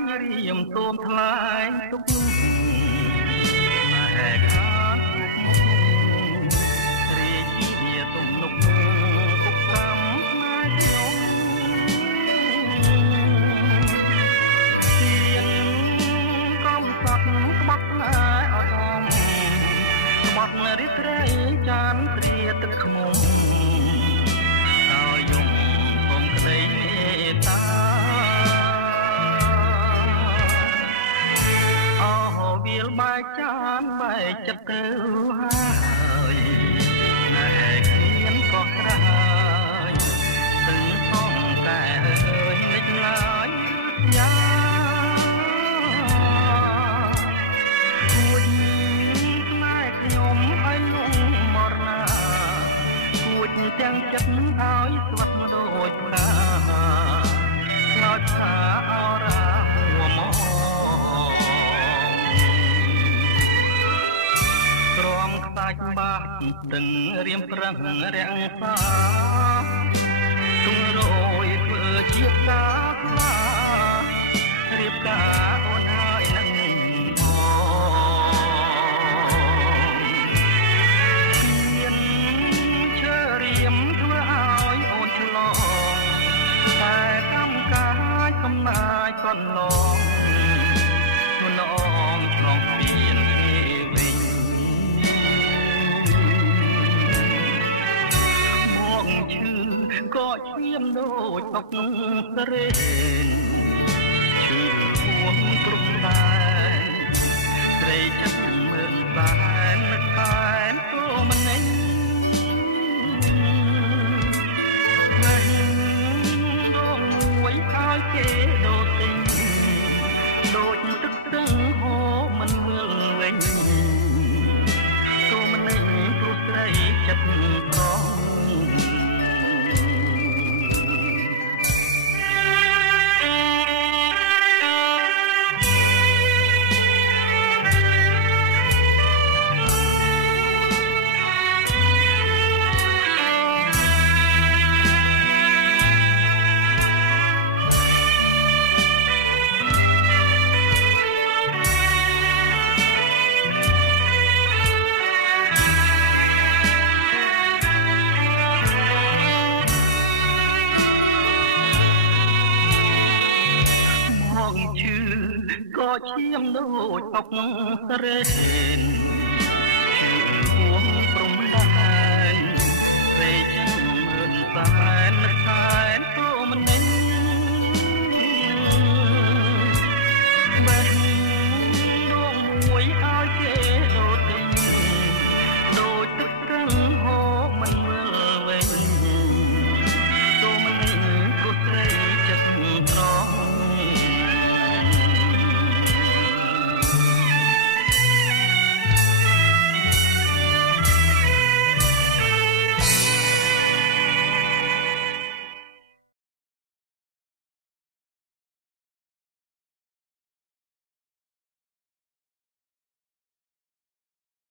ញរៀមទូមថ្លែងទុកហេខាពុកមុខរាជាទំនុកពុកកំផ្នែកខ្ញុំទៀនកំសត់ក្បត់ផ្នែកអត់អំក្បត់រិទ្ធរៃចានព្រាទឹកខ្មុំឲ្យយំគុំក្តីមេត្តាវាលបែកចានបែកចិត្តទៅហើយណែគ្មានក៏ក្រហើយទឹកផងកែហើយនិចឡើយយ៉ាគួចផ្នែកខ្ញុំឲ្យលងមរណាគួចទាំងចិត្តឲ្យស្វិតដូចផ្កាខ្លោចផ្កាអរ៉ាហួមកខ្សាច់បាត់ទឹករៀមប្រឹងរាំងសាទុំរយធ្វើជាកាខ្លារៀបការអូនហើយនឹងមានឈើរៀមធ្វើឲ្យអូនឆ្លងតែកម្មកាយកំណាយកន្លងធ្នងឆ្លងពីក៏ឈាមដូចអុកស្រេនឈឺហួងគ្រប់តែត្រីចិត្តមើលតែនឹកតែក៏មិនណេញណាដងមួយហើយគេដូរទិញដូចទឹកទឹកហូរមិនមើលវិញក៏មិនណេញព្រោះត្រីចិត្តប្រងឈាមដូចអុកស្រេន